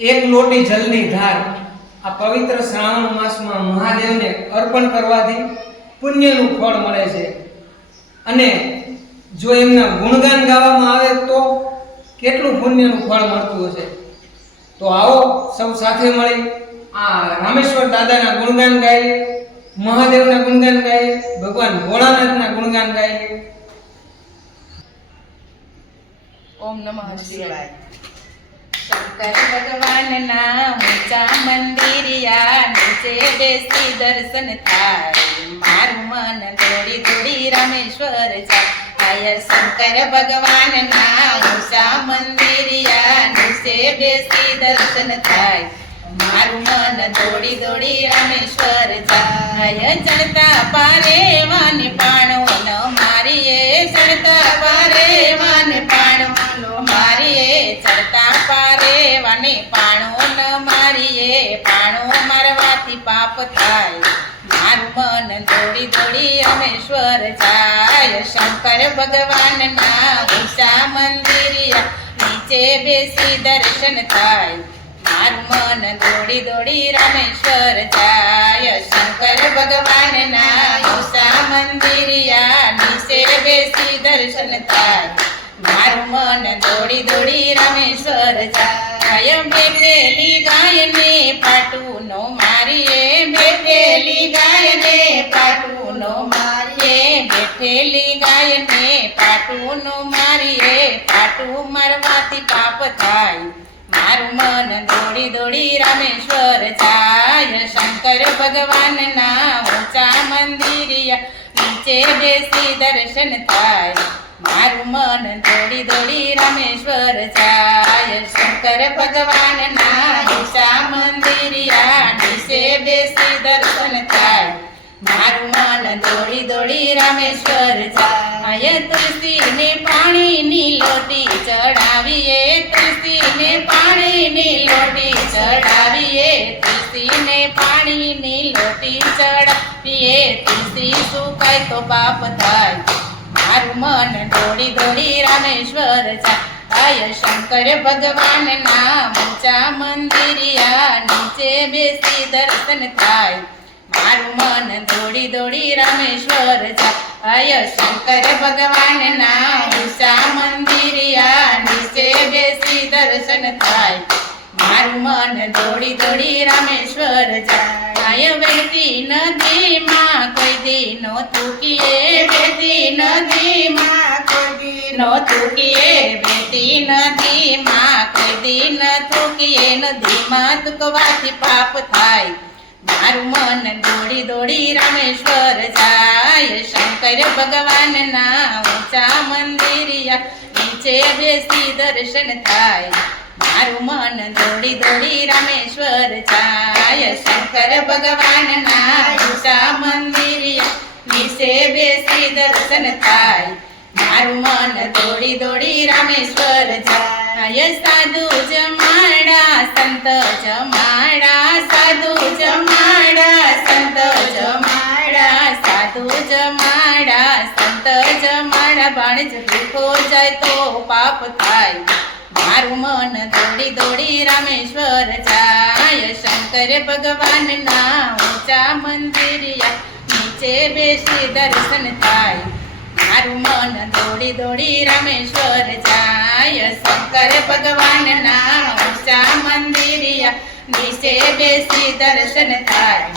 એક લોટી જલની ધાર. આ પવિત્ર શ્રાવણ માસમાં મહાદેવને અર્પણ કરવાથી પુણ્યનું ફળ મળે છે. અને જો એમના ગુણગાન ગાવામાં આવે તો કેટલું પુણ્યનું ફળ મળતું હશે? તો આવો સૌ સાથે મળી આ રામેશ્વર દાદાના ગુણગાન ગાઈએ, મહાદેવના ગુણગાન ગાઈએ, ભગવાન ભોળાનાથના ગુણગાન ગાઈએ. ઓમ નમઃ શિવાય. શંકર ભગવાનના ઊંચા મંદિરિયા નીચે બેસી દર્શન થાય મારું મન દોડી દોડી રામેશ્વર જાય શંકર ભગવાનના ઊંચા મંદિરિયા નીચે બેસી દર્શન થાય મારું મન દોડી દોડી રામેશ્વર જાય ચડતા પારે વાને પાણો ન મારીએ ચડતા પારે વાને પાણો પારે વાને પાણો ન મારીએ, પાણો મારવાથી પાપ થાય. મારું મન દોડી દોડી રામેશ્વર જાય. શંકર ભગવાનના ઊંચા મંદિરિયા નીચે બેસી દર્શન થાય. મારું મન દોડી દોડી રામેશ્વર જાય. શંકર ભગવાનના ઊંચા મંદિરિયા નીચે બેસી દર્શન થાય. મારું મન દોડી દોડી રમેશ્વર જાય. બેઠેલી પાટું નો મારીએ બેઠેલી નો મારીએ બેઠેલી નો મારીએ. પાટું મારવાથી પાપ થાય. મારું મન દોડી દોડી રામેશ્વર જાય. શંકર ભગવાનના ઊંચા મંદિરિયા નીચે બેસી દર્શન થાય. મારું મન દોડી દોડી રામેશ્વર જાય. શંકર ભગવાનના ઊંચા મંદિરિયા નીચે બેસી દર્શન થાય. મારું મન દોડી દોડી રામેશ્વર જાય. તુલસીને પાણીની લોટી ચડાવીએ. તુલસીને પાણીની લોટી ચડાવીએ. તુલસીને પાણીની લોટી ચડાવીએ. તુલસી સુકાય તો પાપ થાય. મારું મન દોડી દોડી રામેશ્વર જાય શંકર ભગવાનના ઊંચા મંદિરિયા નીચે બેસી દર્શન થાય મારું મન દોડી દોડી રામેશ્વર જાય શંકર ભગવાનના ઊંચા મંદિરિયા નીચે બેસી દર્શન થાય મારું મન દોડી દોડી રામેશ્વર જાય. વહેતી નદીમાં કોઈ દી નો તૂકીએ વહેતી નદીમાં કોઈ દી નો તુકીએ વહેતી નદીમાં કોઈ દી ન તૂકીએ નદીમાં તુકવાથી પાપ થાય. મારું મન દોડી દોડી રામેશ્વર જાય. શંકર ભગવાનના ઊંચા મંદિરિયા નીચે બેસી દર્શન થાય. મારું મન દોડી દોડી રામેશ્વર જાય. શંકર ભગવાનના ઉષા મંદિર નીચે બેસી દર્શન થાય. મારું મન દોડી દોડી રામેશ્વર જાય. સાધુ જમાડા, સંત જમાડા, સાધુ જમાડા, સંત જમાડા, સાધુ જમાડા સંત જમાડા ભાણજ ભૂખો જાય તો પાપ થાય. મારું મન દોડી દોડી રામેશ્વર જાય. શંકર ભગવાનના ઊંચા મંદિરિયા નીચે બેસી દર્શન થાય. મારું મન દોડી દોડી રામેશ્વર જાય. શંકર ભગવાનના ઊંચા મંદિરિયા નીચે બેસી દર્શન થાય.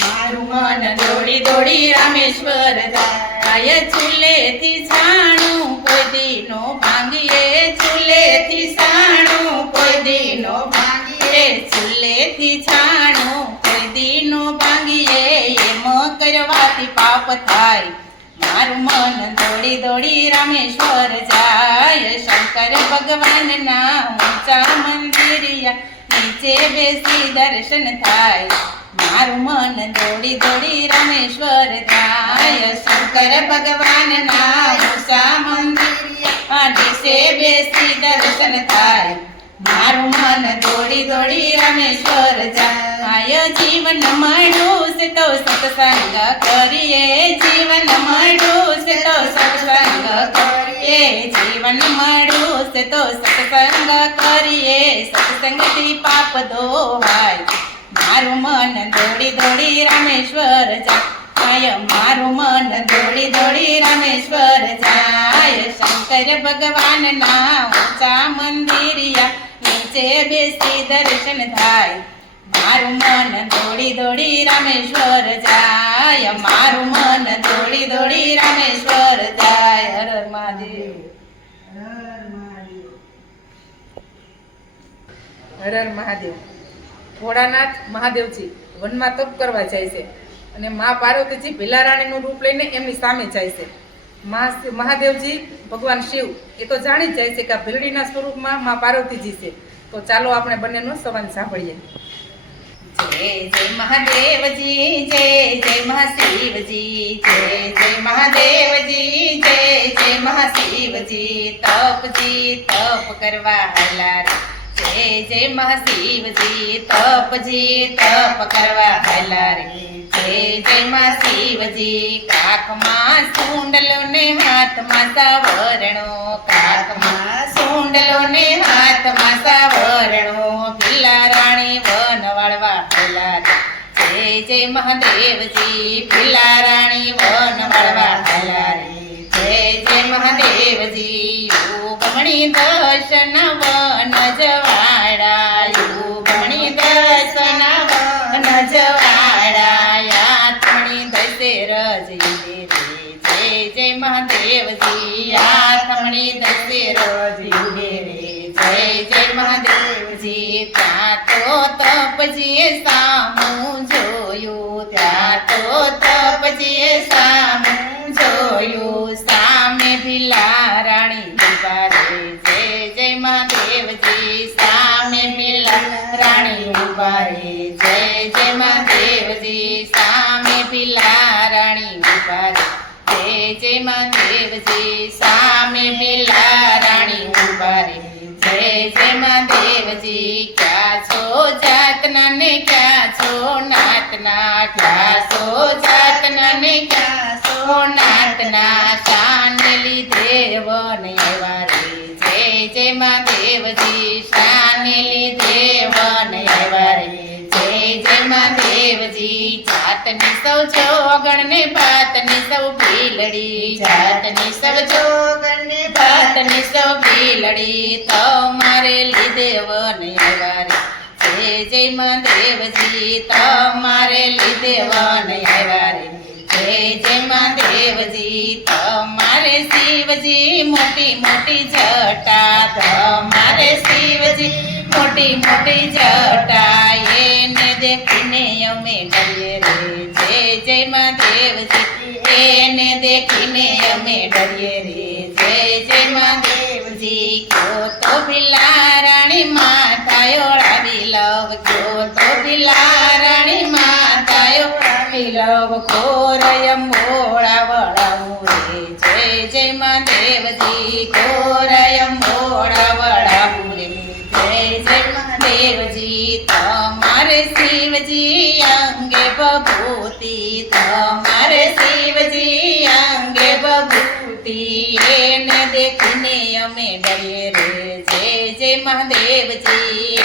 મારું મન દોડી દોડી રામેશ્વર જાય. ચૂલેથી છાણું કોઈ દીનો ભાંગીએ. ચૂલેથી છાણું કોઈ દીનો ભાંગીએ. ચૂલેથી છાણું કોઈ દીનો ભાંગીએ. એમ કરવાથી પાપ થાય. મારું મન દોડી દોડી રામેશ્વર જાય. શંકર ભગવાનના ઊંચા મંદિરિયા. નીચે બેસી દર્શન થાય. મારું મન દોડી દોડી રામેશ્વર થાય શંકર ભગવાનના ઊંચા મંદિર નીચે બેસી દર્શન થાય. મારું મન દોડી દોડી રામેશ્વર જાય. જીવન મળ્યું છે તો સત્સંગ કરીએ. જીવન મળ્યું છે તો સત્સંગ કરીએ. જીવન છે તો સત્સંગ કરીએ. સત્સંગથી પાપ ધોવાય. મારું મન દોડી દોડી રામેશ્વર જાય. મારું મન દોડી દોડી રામેશ્વર જાય. શંકર ભગવાનના ઊંચા મંદિરિયા. નીચે બેસી દર્શન થાય. મારું મન દોડી દોડી રામેશ્વર જાય. મારું મન દોડી દોડી રામેશ્વર જાય. હર મહાદેવ. હર હર મહાદેવ. ભોળાનાથ મહાદેવજી વનમાં તપ કરવા જાય છે. અને મા પાર્વતીજી ભીલારાણીનું રૂપ લઈને એમની સામે જાય છે. મહાદેવજી, ભગવાન શિવ, એ તો જાણી જાય છે કે ભીલડીના સ્વરૂપમાં મા પાર્વતીજી છે. તો ચાલો આપણે બંનેનો સંવાદ સાંભળીએ. જય જય મહાદેવજી, જય જય મહાશિવજી, જય જય મહાદેવજી, જય જય મહાશિવજી તપજી તપ કરવા હલાર. જય જય મહાશિવજી તપજી તપ કરવા હલાર. જય જય મહાશિવજી કાકમાં સુંડલો ને હાથમાં સાવરણો, કાકમાં સુંડલો ને હાથમાં સાવરણો, ભીલા રાણી વન વાળવા હલાર. જય જય મહાદેવજી ભીલા રાણી વન વાળવા રે જય જય મહાદેવજી યુગમણી મહાદેવજી યાત્મણી દસે રજ રે જય જય મહાદેવજી ત્યાં તો તપજી સામું જોયું. ક્યાં જાતના ને ક્યાં સો નાતના શાન લીધે વન આવ્યા રે મહાદેવજી શાન લીધે વન આવ્યા રે મહાદેવજી જાતની સૌ જોગણ ને ભાતની સૌ ભીલડી, જાતની સૌ જોગણ ને ભાતની સૌ ભીલડી તમારે લીધે વન રે જય જય મહાદેવજી તમારે લીધે વન આવ્યા રે જય જય મહાદેવજી તમારે શિવજી મોટી મોટી જટા. તમારે શિવજી મોટી મોટી જટા. એને દેખીને અમે ડરીએ રે. જય જય મહાદેવજી એને દેખીને અમે ડરીએ રે. જય જય મહાદેવજી કયો તો ભીલા રાણી માતાયો રાવી લવ કયો તો ભીલા રાણી માતાયો રાવી લવ કોરય મોળા દેખીને અમે ડરીએ રે. જય જય મહાદેવજી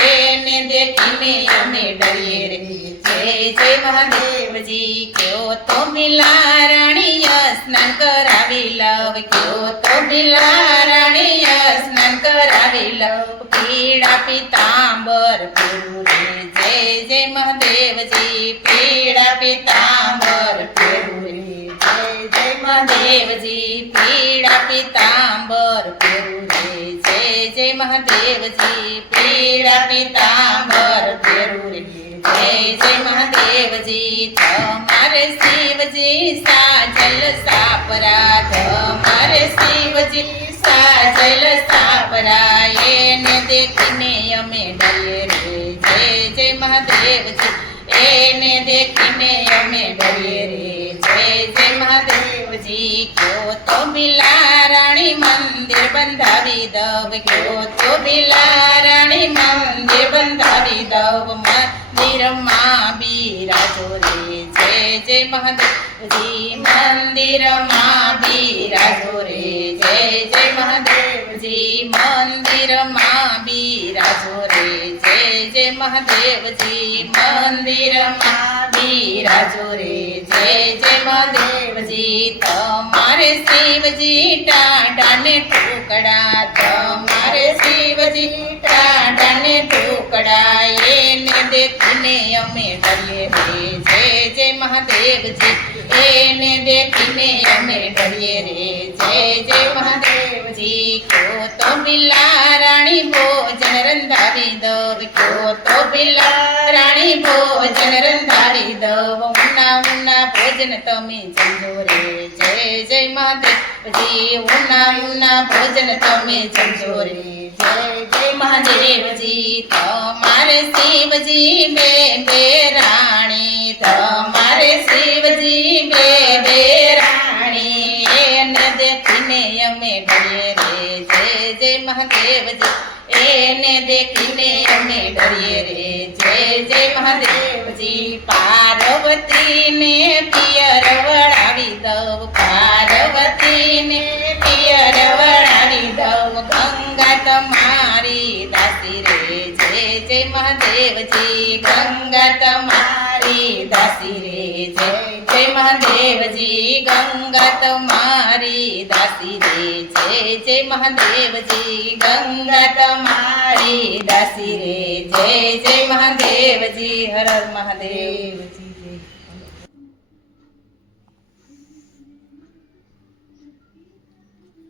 ને દેખીને અમે ડરીએ રે. જય જય મહાદેવજી કયો તો મિલા રાણી સ્નાન કરાવી લવ. કયો તો મિલા રાણી સ્નાન કરાવી લવ. પીળા પિતાંબર પૂરું. રે જય જય મહાદેવજી, પીડા પિતાંબર રે મહાદેવજી પીળા પિતાંબર પેરું રે જય જય મહાદેવજી પીળા પિતાંબર પેરું રે જય જય મહાદેવજી, તમારે શિવજી સાજલ સાપરા તમારે શિવજી સાજલ સાપરા એને દેખીને અમે ડરીએ રે જય જય મહાદેવજી, એને દેખીને અમે ડરીએ રે જય જય મહાદેવજી કયો તો બિલારાણી મંદિર બંધાવી દવ ગયો તો બિલારાણી મંદિર બંધાવી દવ મંદિરમાં બિરાજો રે, જય જય મહાદેવજી, મંદિરમાં બિરાજો રે, જય જય મહાદેવ મહાદેવજી, મંદિરમાં મહાદેવજી મંદિરમાં બિરાજો રે જય મહાદેવજી તમારે શિવજી ટાટાને ટુકડા તમારે શિવજી ટાટાને ટુકડા એને દેખીને અમે ડરીએ રે જય જય મહાદેવજી એને દેખીને અમે ડરીએ રે જય જય મહાદેવજી કો તો બિલા રાણી ભોજન દવ કયો તો બિલા રાણી ભોજન રંધારી દવ ઉના ઉના ભોજન તમે જમજો રે જય જય મહાદેવજી ઉના ઉના ભોજન તમે જમજો રે જય જય મહાદેવજી તમારે શિવજી બે બે રાણી મહાદેવજી એને દેખીને અમે ડરીએ રે. જય જય મહાદેવજી પાર્વતીને પિયર વળાવી દઉં. પાર્વતીને પિયર વળાવી દઉં. ગંગા તમારી દાસી રે. જય જય મહાદેવજી ગંગા તમારી દાસી રે. જય જય મહાદેવજી ગંગા તમારી દાસી જય જય મહાદેવજી ગંગા તમારી દાસી રે.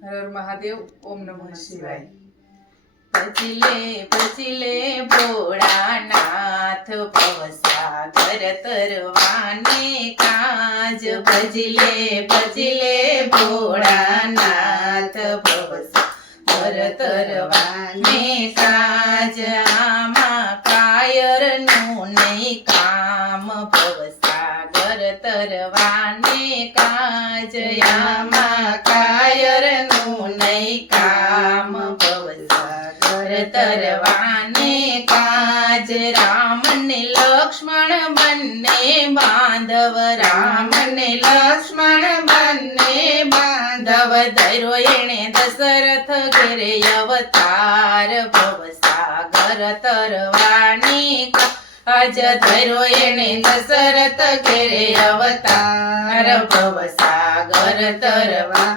હર મહાદેવ ઓમ નમઃ શિવાય. ભજલે ભજલે ભોળાનાથ ભવસાગર તરવાને કાજ. ભજલે ભજલે ભોળાનાથ ભવસાગર તરવાને કાજ. આમાં કાયરનું નહીં, કામ ભવસાગર તરવાને કાજ. આમાં કાયરનું નહીં તરવાને કાજ રામ ને લક્ષ્મણ બંને બાંધવ રામ ને લક્ષ્મણ બંને બાંધવ. ધરો એણે દશરથ ઘેરે અવતાર ભવસાગર તરવાની કાજ. ધરો એણે દશરથ ઘેરે અવતાર ભવસાગર તરવા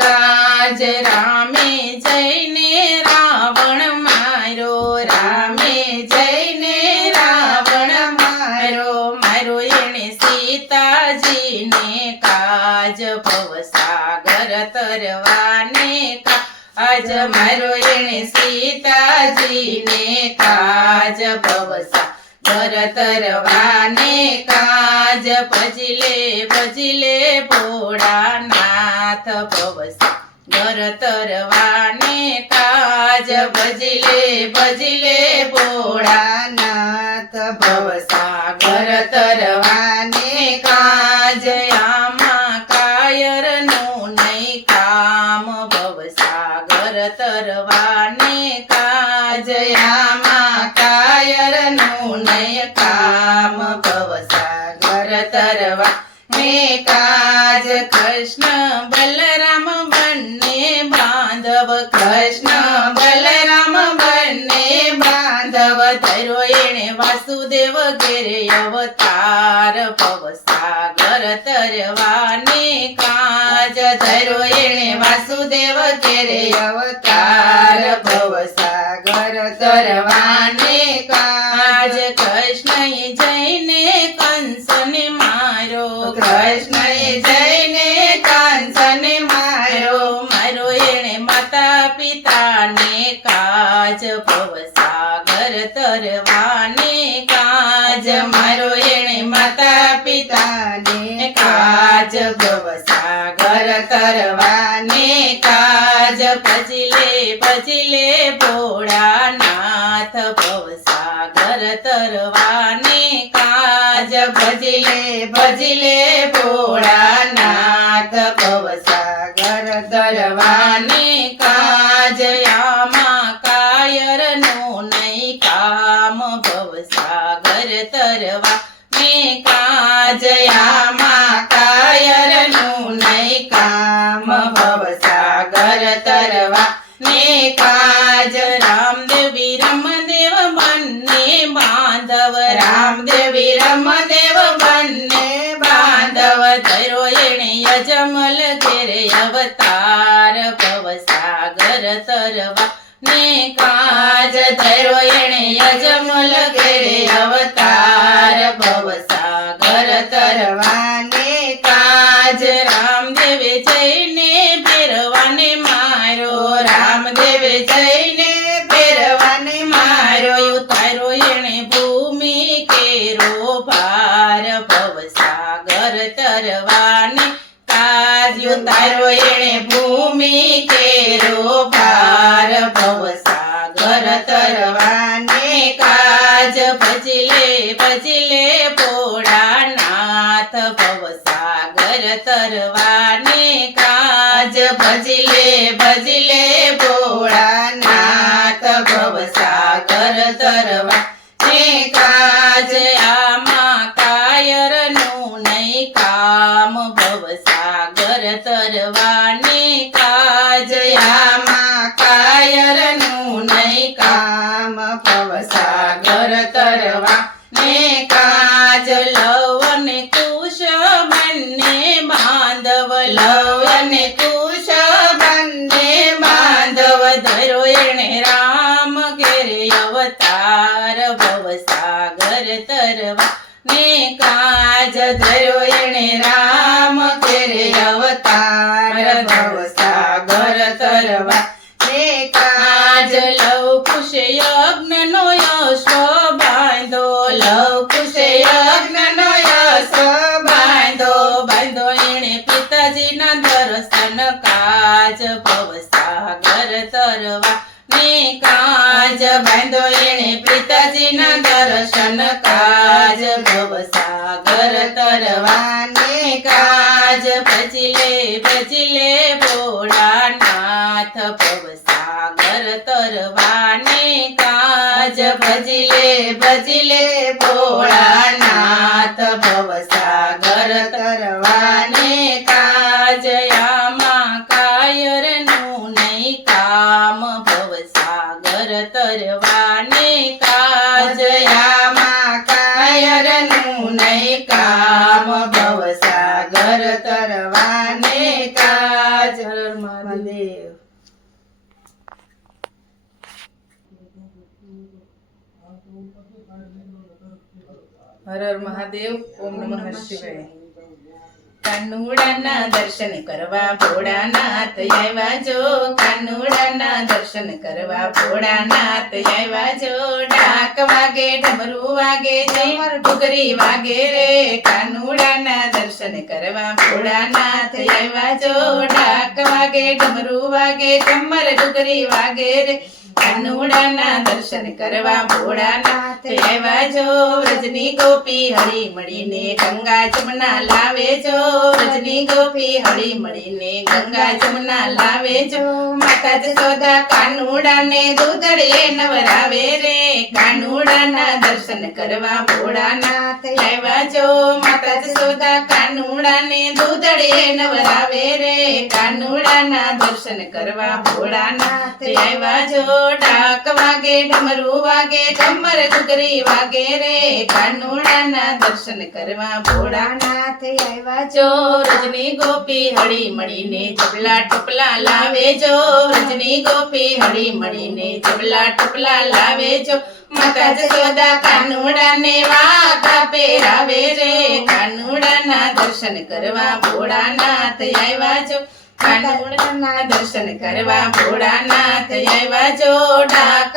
કાજ. રામે જઈને રાવણ મારો રામે જઈને રાવણ મારો મારો એણે સીતાજીને કાજ ભવસાગર તરવાને કાજ મારો એણે સીતાજીને કાજ ભવસાગર તરવાને કાજ ભજલે ભજલે ભોળાનાથ ભવસા ઘર તરવાને કાજ ભજલે ભજલે ભોળાનાથ ભવસા ઘર કાજ કૃષ્ણ બલરામ બંને બાંધવ, કૃષ્ણ બલરામ બંને બાંધવ ધરો એણે વાસુદેવ ઘેરે અવતાર ભવસાગર તરવાને કાજ ધરો એણે વાસુદેવ ઘેરે અવતાર ભવસાગર તરવાને કાજ કૃષ્ણ જઈને કંસને કૃષ્ણએ જઈને કંસને મારો એણે માતા પિતાને કાજ, ભવસાગર તરવાને કાજ. મારો એણે માતા પિતાને કાજ, ભવસાગર તરવાને કાજ. ભજલે ભજલે ભોળાનાથ, ભવસાગર તરવાને કાજ. ભજલે ભજલે ભોળાનાથ ભવસાગર તરવાને કાજયામાં કાયરનું નહીં કામ ભવસાગર તરવા ને કાજ આમાં કાયરનું નહીં કામ ભવસાગર તરવા ને કાજ. રામદેવી રમદેવ બંને બાંધવ. રામદેવી રમદેવ બંને બાંધવ ધરો એણે યજમલ ઘેરે અવતાર ભવસાગર તરવા ને કાજ ધરો એણે યજમલ ઘેરે અવતાર ભવસાગર પિતાજીના દર્શન કાજ ભવસાગર તરવા ને કાજ. ભજલે ભજલે ભોળાનાથ ભવસાગર તરવાને કાજ. ભજલે ભજલે ભોળાનાથ ભવસાગર તરવાને કાજ. આમાં કાયરનું નહીં કામ ભવસાગર તરવાને કાજ આમાં કાયરનું નહીં કામ ભવસાગર તરવાને કાજ મહાદેવ હર હર મહાદેવ ઓમ નમઃ શિવાય કાનુડાના દર્શન કરવા ભોળાનાથ આવ્યા જો કાનુડાના દર્શન કરવા ભોળાનાથ આવ્યા જો ડાક વાગે ડમરું વાગે જય ડુગરી વાગે રે કાનુડાના દર્શન કરવા ભોળાનાથ આવ્યા જો ડાક વાગે ડમરું વાગે કમર ડુગરી વાગે રે કાનુડાના દર્શન કરવા ભોળાનાથ આવ્યા જો રજની ગોપી હળી મળીને ગંગા જમના લાવે જો. રજની ગોપી હળી મળીને ગંગા જમના લાવે જો. માતા જશોદા કાનુડાને દૂધળે નવરાવે રે. કાનુડાના દર્શન કરવા ભોળાનાથ આવ્યા જો માતા જશોદા કાનુડાને દૂધળે નવરાવે રે. કાનુડાના દર્શન કરવા ભોળાનાથ આવ્યા જો ડાક વાગે, ડમરું વાગે કમર ઘુઘરી વાગે રે. કાનુડાના દર્શન કરવા ભોળાનાથ આવ્યા જો. રજની ગોપી હળી મળીને ચપલા ટપલા લાવે જો. રજની ગોપી હળી મળીને ચપલા ટપલા લાવે જો. માતા જશોદા કાનુડાને વાઘા પહેરાવે રે. કાનુડાના દર્શન કરવા ભોળાનાથ આવ્યા જો.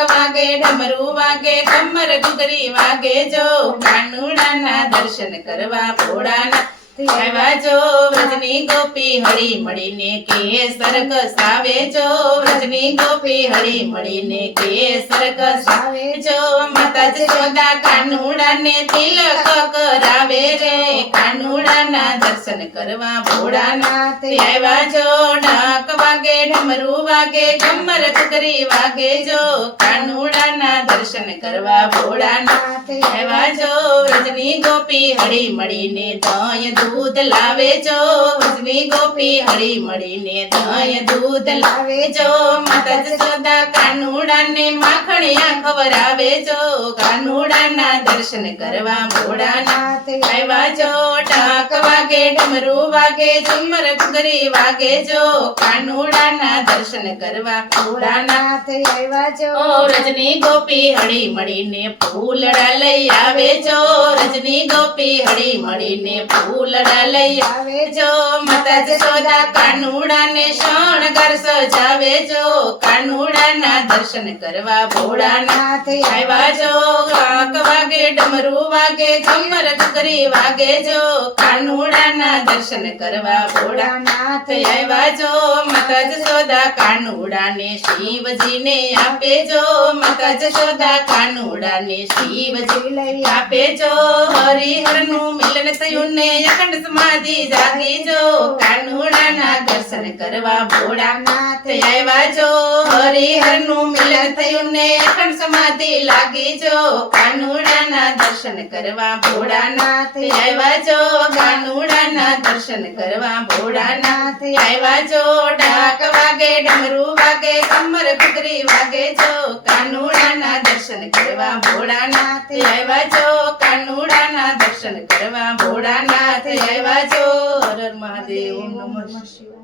વાગે, ઢમરું વાગે, કમર ગુગરી વાગે જો. કાનુડાના દર્શન કરવા ભોળાનાથ જો. વ્રજની ગોપી હળી મળીને કેસર કસાવે જો. વ્રજની ગોપી હરી મળીને કેસર કસાવે જો માતા જશોદા કાનુડાને તિલક કરાવે રે. કાનુડાના દર્શન કરવા ભોળાનાથ આવ્યા જો, ડાક વાગે, ઢમરું વાગે કમર ઘુઘરી વાગે જો. કાનુડાના દર્શન કરવા ભોળાનાથ આવ્યા જો, વ્રજની ગોપી હળી મળીને દય દૂધ લાવે જો. વજની ગોપી હરી મળીને દહીં દૂધ લાવે જો. માતા જશોદા કાનુડાને માખણિયા ખવરાવે જો. કાનુડાના દર્શન કરવા ભોળાનાથ આવ્યા જો, ટાક વાગે, ડમરું વાગે ઝુમર ઘુગરી વાગે જો. કાનુડાના દર્શન કરવા ભોળાનાથ આવ્યા જો રજની ગોપી હળી મળીને ફૂલડા લઈ આવે જો. રજની ગોપી હળી મળીને ફૂલડા લઈ આવે જો. માતા જશોદા કાનુડાને શણગાર સજાવે જો. કાનુડાના દર્શન કરવા ભોળાનાથ આવ્યા વાગે, ડમરું વાગે ઘમર કરી વાગે જો. કાનુડાના દર્શન કરવા ભોળાનાથ આવ્યા જો. માતા જશોદા કાનુડાને શિવજીને આપે જો. માતા જશોદા કાનુડાને શિવજી લઈ આપે જો. હરિહરનું મિલન થયું ને અખંડ સમાધિ જાગી જો. કાનુડાના દર્શન કરવા ભોળાનાથ આવ્યા જો હરિહરનું મિલન થયું ને અખંડ સમાધિ લાગી જો. કાનુડાના દર્શન કરવા ભોળાનાથ આવ્યા જો. કાનુડાના દર્શન કરવા ભોળાનાથ આવ્યા જો. ડાક વાગે, ડમરું વાગે, કમર ફુકરી વાગે જો. કાનુડાના દર્શન કરવા ભોળાનાથ આવ્યા જો. કાનુડાના દર્શન કરવા ભોળાનાથ આવ્યા જો. હર મહાદેવ, નમઃ શિવાય.